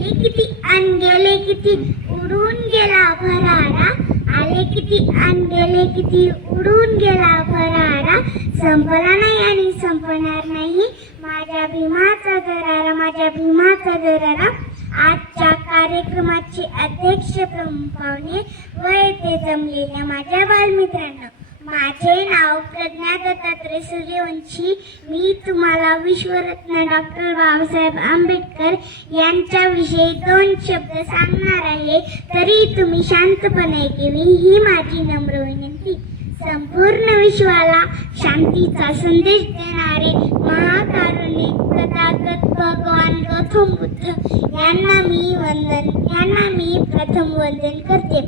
किती अन गेले किती उडून गेला भरारा, आले किती अन गेले किती उडून गेला भरारा, संपला नाही आणि संपणार नाही माझ्या भीमाचा दरारा, माझ्या भीमाचा दरारा. आजच्या कार्यक्रमाचे अध्यक्ष प्रमुख पाहुणे व येथे जमलेल्या माझ्या बालमित्रांनो, माझे नाव प्रज्ञा दत्तात्रय सूर्यवंशी. मी तुम्हाला विश्वरत्न डॉक्टर बाबासाहेब आंबेडकर यांच्याविषयी 2 शब्द सांगणार आहे. तरी तुम्ही शांतपणे ऐकावे ही माझी नम्र विनंती. संपूर्ण विश्वाला शांतीचा संदेश देणारे महाकारुणिक तथागत भगवान गौतम बुद्ध यांना मी प्रथम वंदन करते.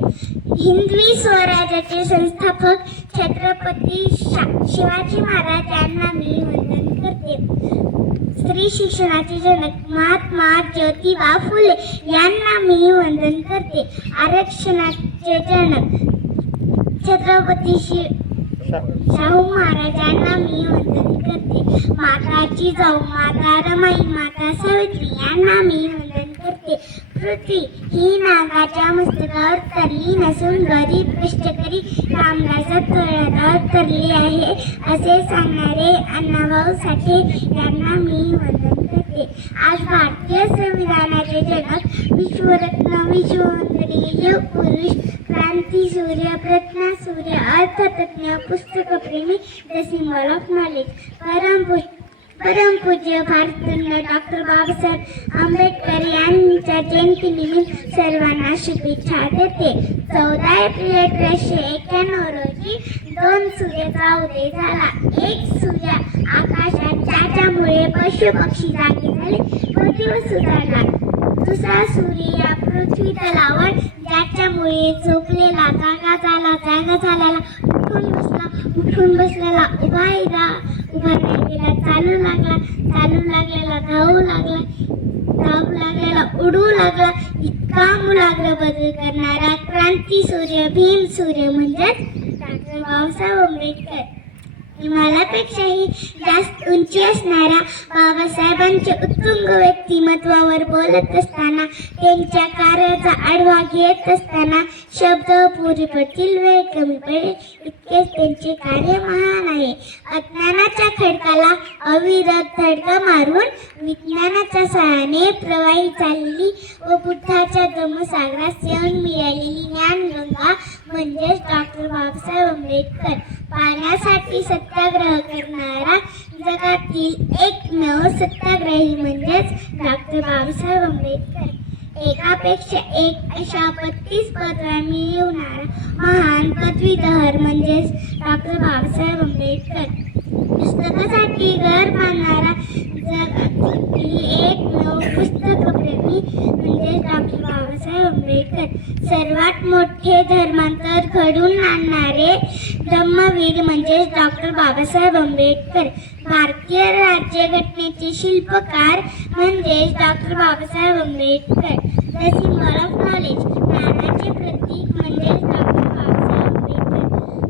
हिंदवी स्वराज्याचे संस्थापक छत्रपती शिवाजी महाराज यांना मी वंदन करते. स्त्री शिक्षणाचे जनक महात्मा ज्योतिबा फुले यांना मी वंदन करते. आरक्षणाचे जनक छत्रपती शाहू महाराजांना मी वंदन करते. माता जिजाऊ, माता रमाई, माता सावित्री यांना मी वंदन करते. पृथ्वी ही नागाच्या मस्तकावर तरली नसून गरीब कष्टकरी कामगाराच्या तळहातावर तरली आहे असे सांगणारे अण्णाभाऊ साठे यांना मी वंदन करते. आज भारतीय संविधानाचे जनक विश्वरत्न, विश्ववंदनीय युग पुरुष, क्रांती सूर्य, प्रज्ञा सूर्य, अर्थतज्ञ, पुस्तकप्रेमी, द सिम्बॉल ऑफ नॉलेज, परमपूज्य भारतरत्न डॉक्टर बाबासाहेब आंबेडकर यांच्या जयंतीनिमित्त सर्वांना शुभेच्छा देते. 14 एप्रिल 1891 रोजी 2 सूर्याचा उदय झाला. एक सूर्य आकाशात ज्याच्यामुळे पशुपक्षी जागे झाले व दिवस सुधारला. दुसरा सूर्य या पृथ्वी तलावर ज्याच्यामुळे झोपलेला जागा झालेला उठून बसलेला उभा राहिलेला चालू लागलेला धावू लागलेला उडू लागला, इतका मुलाग्र बदल करणारा क्रांती सूर्य, भीम सूर्य म्हणजेच डॉक्टर बाबासाहेब आंबेडकर. हिमालयापेक्षाही जास्त उंची असणाऱ्या बाबासाहेबांच्या उत्तुंग व्यक्तिमत्वावर बोलत असताना, त्यांच्या कार्याचा आढावा घेत असताना शब्द पुरे पडतील, वेळ कमी पडेल इतकेच त्यांचे कार्य महान आहे. अज्ञानाच्या खडकाला अविरत धडका मारून विज्ञानाच्या सहाय्याने प्रवाही चाललेली व बुद्धाच्या धम्मसागरात येऊन मिळालेली ज्ञानगंगा म्हणजेच डॉक्टर बाबासाहेब आंबेडकर. पाण्यासाठी सत्याग्रह करणारा जगातील एकमेव सत्याग्रही म्हणजेच डॉक्टर बाबासाहेब आंबेडकर. एकापेक्षा एक अशा 32 पदव्या मिळवणारा महान पदवीधर म्हणजेच डॉक्टर बाबासाहेब आंबेडकर. पुस्तकासाठी घर बांधणारा जगातील एकमेव पुस्तकप्रेमी म्हणजे डॉक्टर बाबासाहेब आंबेडकर. सर्वात मोठे धर्मांतर घडवून आणणारे धम्मवीर म्हणजे डॉक्टर बाबासाहेब आंबेडकर. भारतीय राज्यघटनेचे शिल्पकार म्हणजे doctor Babasaheb Ambedkar. The symbol of knowledge, ज्ञानाचे प्रतीक म्हणजे डॉक्टर बाबासाहेब आंबेडकर.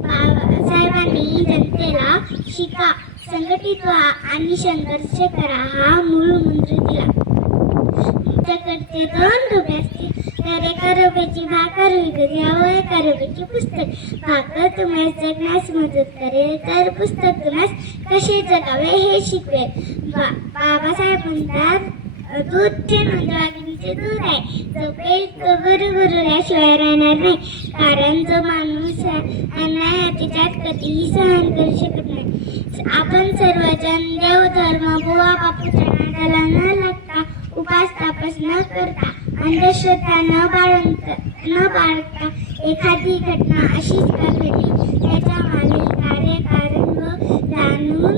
बाबासाहेबांनी जनतेला शिका, संघटित व्हा आणि संघर्ष करा हा मूळ मंत्र दिला. तुमच्याकडचे 2 रुपये असतील तर एका रुपयाची भाकर विकत घ्या व एका रुपयाची पुस्तक. भाकर तुम्हाला जगण्यास मदत करेल तर पुस्तक तुम्हाला कसे जगावे हे शिकवेल. बाबासाहेब म्हणतात, दूध ते नोंदवागीचे दूध आहे, जो पेल तो गुरुल्याशिवाय राहणार नाही. कारण जो माणूस अन्याय अत्याचार कधीही सहन करू शकत नाही. आपण सर्वजण देव धर्म बुवा बापूच्या नादाला न लागता, उपास तापास न करता, अंधश्रद्धा न बाळगता एखादी घटना अशीच का घडली त्याच्या मागील कारण व जाणून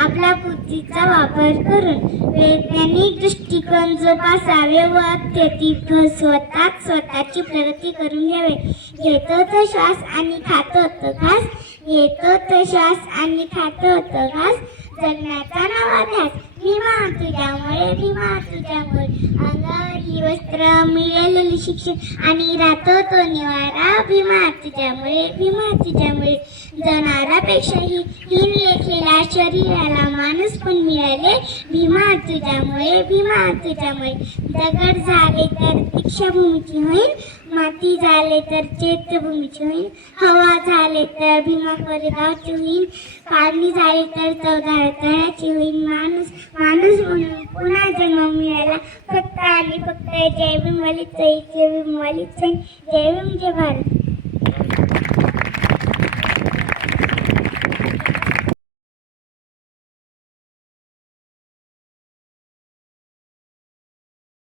आपला बुद्धीचा वापर करून वैज्ञानिक दृष्टिकोन जोपासावे व अत्यधिक स्वतःची प्रगती करून घ्यावे. घेतो तो श्वास आणि खातो तो घास, घेतो तो श्वास आणि खातो तो घास, जगण्याचा नवा ध्यास. भीमा तुझ्यामुळे, भीमा तुझ्यामुळे, अंगावर ही वस्त्र, मिळालेले शिक्षण आणि राहतो तो निवारा भीमा तुझ्यामुळे, भीमा तुझ्यामुळे. जनावरापेक्षाही हीन लेखलेला शरीराला माणूस पण मिळाले भीमा तुझ्यामुळे, भीमा तुझ्यामुळे. दगड झाले तर दीक्षाभूमीची होईल, माती झाले तर चैत्यभूमीची होईल, हवा झाले तर भीमा कोरेगावची होईल, पाणी झाले तर चौदार तळ्याची होईल. माणूस माणूस म्हणून पुन्हा जन्म मिळाला फक्त आणि फक्त जय भीम वालीच जय, जय भीम वालीच जय, जय भीम जय भारत.